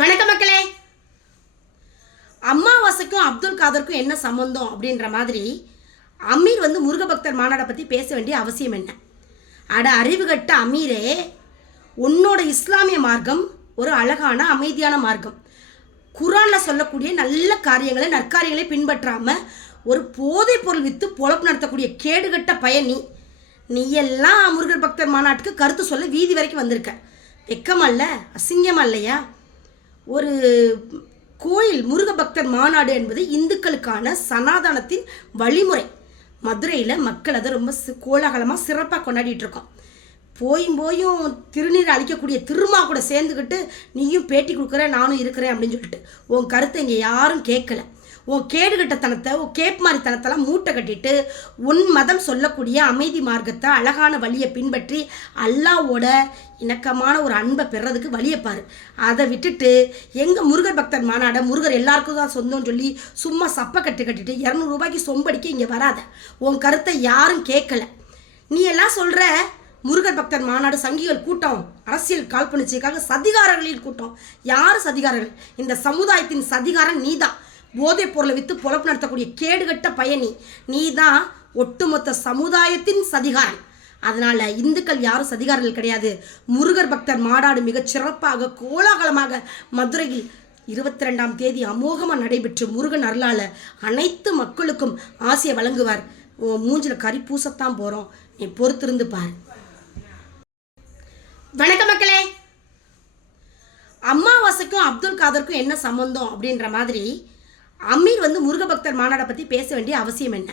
வணக்கம் மக்களே. அம்மாவாசைக்கும் அப்துல் காதருக்கும் என்ன சம்மந்தம் அப்படின்ற மாதிரி அமீர் வந்து முருகபக்தர் மாநாடை பற்றி பேச வேண்டிய அவசியம் என்ன? அட அறிவுகட்ட அமீரே உன்னோட இஸ்லாமிய மார்க்கம் ஒரு அழகான அமைதியான மார்க்கம். குரானில் சொல்லக்கூடிய நல்ல காரியங்களை நற்காரியங்களை பின்பற்றாமல் ஒரு போதைப் பொருள் விற்று பொழப்பு நடத்தக்கூடிய கேடுகட்ட பயணி நீ. எல்லாம் முருகர் பக்தர் மாநாட்டுக்கு கருத்து சொல்ல வீதி வரைக்கும் வந்திருக்க. வெக்கமல்ல அசிங்கமா இல்லையா? ஒரு கோயில் முருக பக்தர் மாநாடு என்பது இந்துக்களுக்கான சனாதனத்தின் வழிமுறை. மதுரையில் மக்கள் அதை ரொம்ப கோலாகலமாக சிறப்பாக கொண்டாடிட்டு இருக்கோம். போயும் போயும் திருநீர் அழிக்கக்கூடிய திருமா கூட சேர்ந்துக்கிட்டு நீயும் பேட்டி கொடுக்குற நானும் இருக்கிறேன் அப்படின்னு சொல்லிட்டு. உன் கருத்தை இங்கே யாரும் கேட்கல உன் கேடுகட்டத்தனத்தை உன் கேப் மாதிரித்தனத்தெல்லாம் மூட்டை கட்டிட்டு உன் மதம் சொல்லக்கூடிய அமைதி மார்க்கத்தை அழகான வழியை பின்பற்றி அல்லாவோட இணக்கமான ஒரு அன்பை பெறதுக்கு வழியை அதை விட்டுட்டு எங்கள் முருகர் பக்தர் மாநாட முருகர் எல்லாருக்கும் தான் சொந்தம்னு சொல்லி சும்மா சப்பை கட்டு கட்டிட்டு இரநூறுபாய்க்கு சொம்படிக்க இங்கே வராத. உன் கருத்தை யாரும் கேட்கல. நீ எல்லாம் சொல்கிற முருகர் பக்தர் மாநாடு சங்கிகள் கூட்டம் அரசியல் காழ்ப்புணர்ச்சிக்காக சதிகாரர்களின் கூட்டம். யார் சதிகாரர்கள்? இந்த சமுதாயத்தின் சதிகாரன் நீதான். போதைப் பொருளை விற்று பொழப்பு நடத்தக்கூடிய கேடுகட்ட பயணி நீதான் ஒட்டுமொத்த சமுதாயத்தின் சதிகாரன் அதனால இந்துக்கள் யாரும் சதிகாரர்கள் கிடையாது. முருகர் பக்தர் மாநாடு மிகச் சிறப்பாக கோலாகலமாக மதுரையில் இருபத்தி ரெண்டாம் தேதி அமோகமாக நடைபெற்று முருகன் அருளால அனைத்து மக்களுக்கும் ஆசையை வழங்குவார். மூஞ்சில் கறி பூசத்தான் போகிறோம் நீ பொறுத்திருந்து பார். வணக்கம் மக்களே. அம்மாவாசைக்கும் அப்துல் காதருக்கும் என்ன சம்மந்தம் அப்படின்ற மாதிரி அமீர் வந்து முருகபக்தர் மாநாடை பற்றி பேச வேண்டிய அவசியம் என்ன?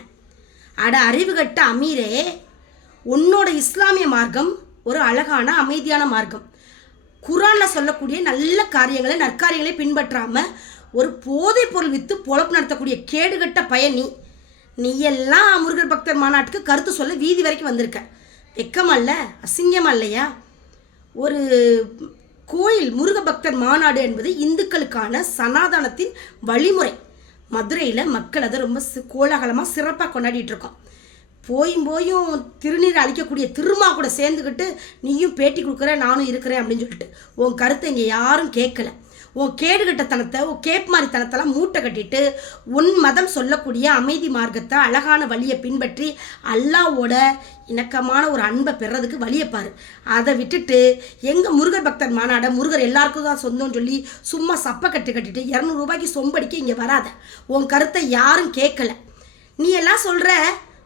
அட அறிவுகட்ட அமீரே உன்னோட இஸ்லாமிய மார்க்கம் ஒரு அழகான அமைதியான மார்க்கம். குரானில் சொல்லக்கூடிய நல்ல காரியங்களை நற்காரியங்களை பின்பற்றாமல் ஒரு போதைப் பொருள் விற்று பொழப்பு நடத்தக்கூடிய கேடுகட்ட பயணி நீ. எல்லாம் முருகர் பக்தர் மாநாட்டுக்கு கருத்து சொல்ல வீதி வரைக்கும் வந்திருக்க. வெக்கமல்ல அசிங்கமா இல்லையா? ஒரு கோயில் முருக பக்தர் மாநாடு என்பது இந்துக்களுக்கான சனாதனத்தின் வழிமுறை. மதுரையில் மக்கள் அதை ரொம்ப சி- சிறப்பாக கொண்டாடிட்டு இருக்கோம். போயும் போயும் திருநீர் அழிக்கக்கூடிய திருமா கூட சேர்ந்துக்கிட்டு நீயும் பேட்டி கொடுக்குற நானும் இருக்கிறேன் அப்படின்னு சொல்லிட்டு. உன் கருத்தை இங்கே யாரும் கேட்கல உன் கேடுகட்டத்தனத்தை உன் கேப் மாதிரித்தனத்தெல்லாம் மூட்டை கட்டிட்டு உன் மதம் சொல்லக்கூடிய அமைதி மார்க்கத்தை அழகான வழியை பின்பற்றி அல்லாவோட இணக்கமான ஒரு அன்பை பெறதுக்கு வழியை அதை விட்டுட்டு எங்கள் முருகர் பக்தர் மாநாட முருகர் எல்லாருக்கும் தான் சொந்தம்னு சொல்லி சும்மா சப்பை கட்டு கட்டிட்டு இரநூறுபாய்க்கு சொம்படிக்க இங்கே வராத. உன் கருத்தை யாரும் கேட்கல. நீ எல்லாம் சொல்கிற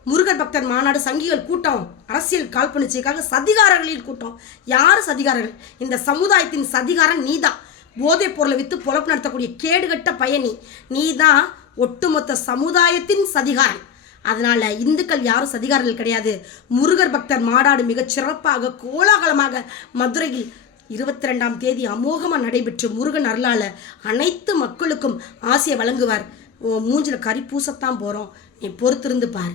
முருகர் பக்தர் மாநாடு சங்கிகள் கூட்டம் அரசியல் காழ்ப்புணர்ச்சிக்காக சதிகாரர்களின் கூட்டம். யார் சதிகாரர்கள்? இந்த சமுதாயத்தின் சதிகாரன் நீதான். போதைப் பொருளை விற்று பொழப்பு நடத்தக்கூடிய கேடுகட்ட பயணி நீதான் ஒட்டுமொத்த சமுதாயத்தின் சதிகாரன் அதனால இந்துக்கள் யாரும் சதிகாரர்கள் கிடையாது. முருகர் பக்தர் மாநாடு மிகச் சிறப்பாக கோலாகலமாக மதுரையில் இருபத்தி ரெண்டாம் தேதி அமோகமாக நடைபெற்று முருகன் அருளால அனைத்து மக்களுக்கும் ஆசையை வழங்குவார். உன் மூஞ்சில கறி பூசத்தான் போகிறோம் நீ பொறுத்திருந்து பாரு.